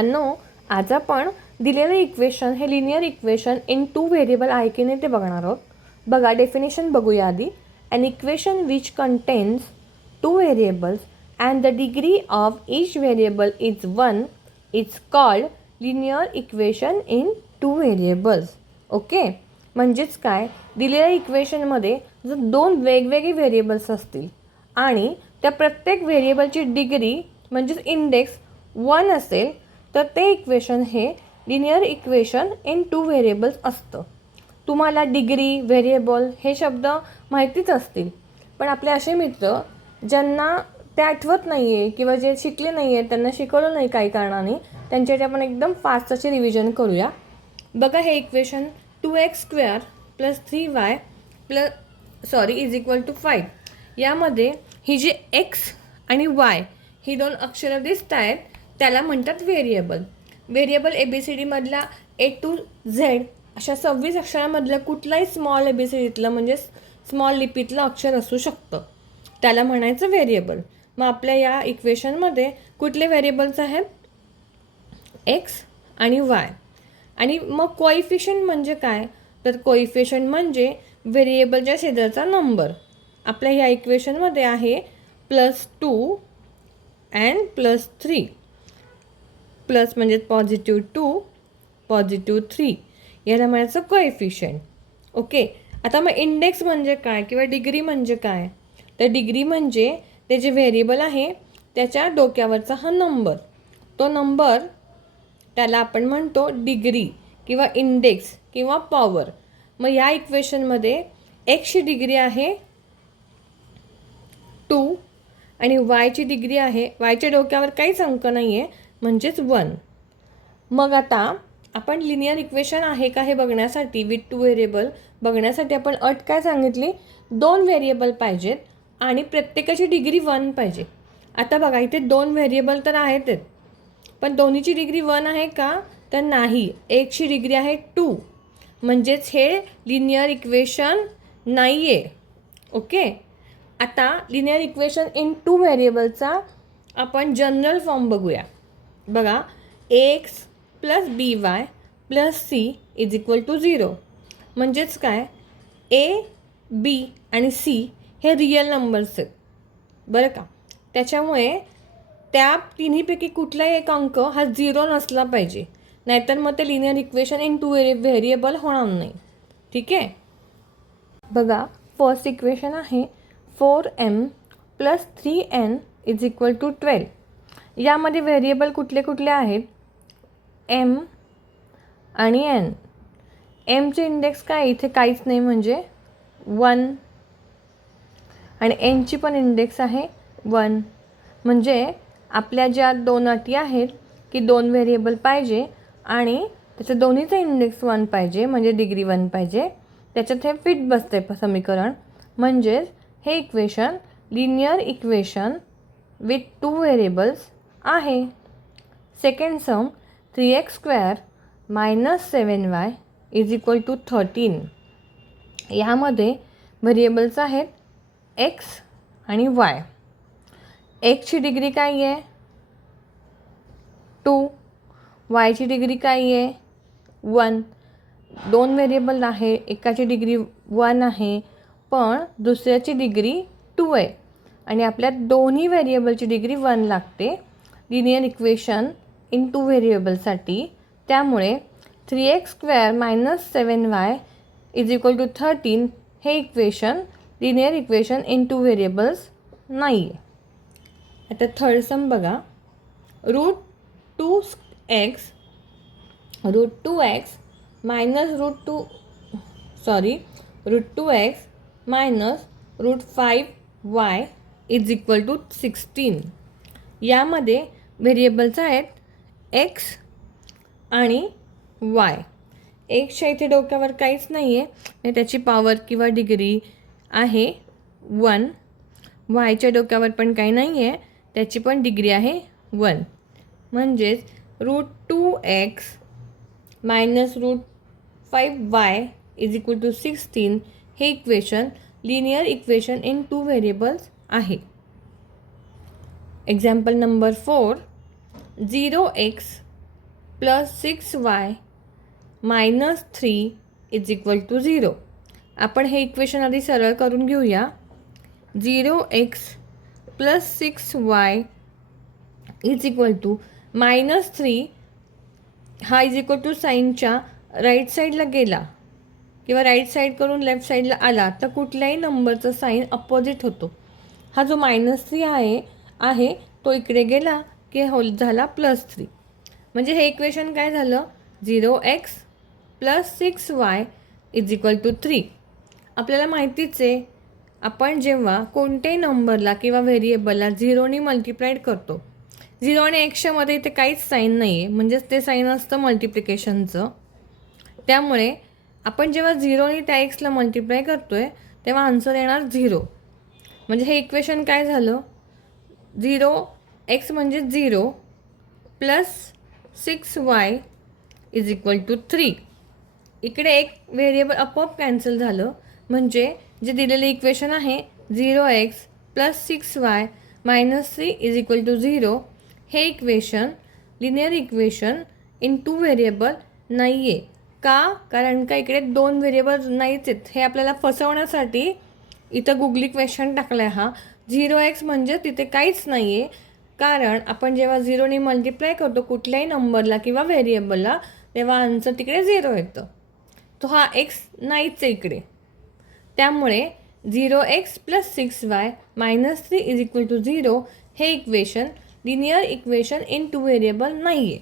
No आज आपण दिलेलं इक्वेशन हे linear equation in two variable आहे की नाही ते बघणार आहोत. बघा डेफिनेशन बघूया आधी. An equation which contains two variables and the degree of each variable is 1 is called linear equation in two variables. Okay, म्हणजेच काय, दिलेल्या इक्वेशनमध्ये जर दोन वेगवेगळे व्हेरिएबल्स असतील आणि त्या प्रत्येक व्हेरिएबलची डिग्री म्हणजेच इंडेक्स 1 असेल तर ते इक्वेशन हे linear equation in two variables असतं. तुम्हाला डिग्री, व्हेरिएबल हे शब्द माहितीच असतील, पण आपले असे मित्र ज्यांना ते आठवत नाही आहे किंवा जे शिकले नाही आहेत, त्यांना शिकवलं नाही काही कारणाने, त्यांच्यासाठी आपण एकदम फास्ट असे रिव्हिजन करूया. बघा, हे equation 2x² + 3y is equal to 5. यामध्ये ही जी x आणि y ही दोन अक्षरं दिसत आहेत त्याला म्हणतात व्हेरिएबल. व्हेरिएबल ABCDमधला A to Z अशा 26 अक्षरांमधलं कुठलाही स्मॉल ABCDतलं म्हणजे स्मॉल लिपीतलं अक्षर असू शकतं, त्याला म्हणायचं व्हेरिएबल. मग आपल्या या इक्वेशनमध्ये कुठले व्हेरिएबल्स आहेत? x आणि y. आणि मग कोइफिशियंट म्हणजे काय? तर कोइफिशियंट म्हणजे व्हेरिएबलच्या शेजारचा नंबर. आपल्या ह्या इक्वेशनमध्ये आहे +2 and +3. प्लस म्हणजे +2, +3 याला म्हणायचं कोएफिशियंट. ओके, आता मग इंडेक्स म्हणजे काय किंवा डिग्री म्हणजे काय? तर डिग्री म्हणजे ते जे व्हेरिएबल आहे त्याच्या डोक्यावरचा हा नंबर, तो नंबर त्याला आपण म्हणतो डिग्री किंवा इंडेक्स किंवा पॉवर. मग या इक्वेशनमध्ये एक्सची डिग्री आहे 2 आणि वायची डिग्री आहे, वायच्या डोक्यावर काहीच अंक नाही आहे म्हणजेच 1. मग आता आपण लिनियर इक्वेशन आहे का हे बघण्यासाठी, विथ टू व्हेरिएबल बघण्यासाठी आपण अट काय सांगितली? 2 व्हेरिएबल पाहिजेत आणि प्रत्येकाची डिग्री 1 पाहिजे. आता बघा, इथे 2 व्हेरिएबल तर आहेतच, पण दोन्हीची डिग्री 1 आहे का? तर नाही. एकची डिग्री आहे 2, म्हणजेच हे लिनियर इक्वेशन नाही आहे. ओके, आता लिनियर इक्वेशन इन टू व्हेरिएबलचा आपण जनरल फॉर्म बघूया. बघा, ax + by + c is equal to 0. म्हणजेच काय, a, b आणि c हे रिअल नंबर्स आहेत बरं का. त्याच्यामुळे त्या तिन्हीपैकी कुठलाही एक अंक हा 0 नसला पाहिजे, नाहीतर मग ते linear equation in two variable होणार नाही. ठीक आहे. बघा, फर्स्ट इक्वेशन आहे 4m + 3n is equal to 12. यामध्ये व्हेरिएबल कुठले कुठले आहेत? m आणि n. mचे इंडेक्स काय? इथे काहीच नाही म्हणजे 1 आणि nची पण इंडेक्स आहे 1. म्हणजे आपल्या ज्या दोन अटी आहेत की 2 व्हेरिएबल पाहिजे आणि त्याचं दोन्हीचं इंडेक्स 1 पाहिजे म्हणजे डिग्री 1 पाहिजे, त्याच्यात हे फिट बसते समीकरण. म्हणजेच हे equation linear equation with two variables आहे. Second sum 3x² - 7y is equal to 13. यामध्ये व्हेरिएबल्स आहेत x आणि y. एक्सची डिग्री काय आहे? 2. वायची डिग्री काय आहे? 1. 2 व्हेरिएबल आहे, एकाची डिग्री 1 आहे पण दुसऱ्याची डिग्री 2 आहे आणि आपल्या दोन्ही व्हेरिएबलची डिग्री 1 लागते लिनियर इक्वेशन इन टू व्हेरिएबलसाठी. त्यामुळे 3x² - 7y is equal to 13 हे equation linear equation in two variables नाही आहे. आता थर्ड सम बघा, √2x - √5y is equal to 16. यामध्ये व्हेरिएबल्स आहेत x आणि y. एक्सच्या इथे डोक्यावर काहीच नाही आहे, त्याची पॉवर किंवा डिग्री आहे 1. वायच्या डोक्यावर पण काही नाही आहे, त्याची पण डिग्री आहे 1. म्हणजेच √2x - √5y is equal to 16 हे equation linear equation in two variables आहे. Example number 4, 0x plus 6y minus 3 is equal to 0. आपण हे इक्वेशन आधी सरळ करून घेऊया. 0x plus 6y is equal to minus 3 हा इज इक्वल टू साईनच्या राईट साईडला गेला किंवा राईट साईड करून लेफ्ट साईडला आला तर कुठल्याही नंबरचं साईन अपोजिट होतो. हा जो -3 आहे तो इकडे गेला की झाला +3. म्हणजे हे इक्वेशन काय झालं? 0x plus 6y is equal to 3. आपल्याला माहितीच आहे, आपण जेव्हा कोणत्याही नंबरला किंवा व्हेरिएबलला 0ने मल्टिप्लाइड करतो, 0 आणि एक्सच्या मध्ये इथे काहीच साईन नाही आहे, म्हणजेच ते साईन असतं मल्टिप्लिकेशनचं. त्यामुळे आपण जेव्हा 0ने त्या एक्सला मल्टिप्लाय करतो आहे तेव्हा आन्सर येणार 0. म्हणजे हे इक्वेशन काय झालं? 0x म्हणजे 0 plus 6y is equal to 3. इकडे एक व्हेरिएबल आपोआप कॅन्सल झालं. म्हणजे जे दिलेले इक्वेशन आहे 0x plus 6y minus 3 is equal to 0, हे equation linear equation in 2 variable नाही आहे. का? कारण का इकडे 2 व्हेरिएबल नाहीच आहेत. हे आपल्याला फसवण्यासाठी इथं गुगली क्वेश्चन टाकला आहे हा. 0x म्हणजे तिथे काहीच नाही आहे, कारण आपण जेव्हा 0ने मल्टिप्लाय करतो कुठल्याही नंबरला किंवा व्हेरिएबलला तेव्हा आन्सर तिकडे 0 येतं. तो हा x नाहीच आहे इकडे. त्यामुळे 0x plus 6y minus 3 is equal to 0 हे equation linear equation in 2 variable नाही आहे.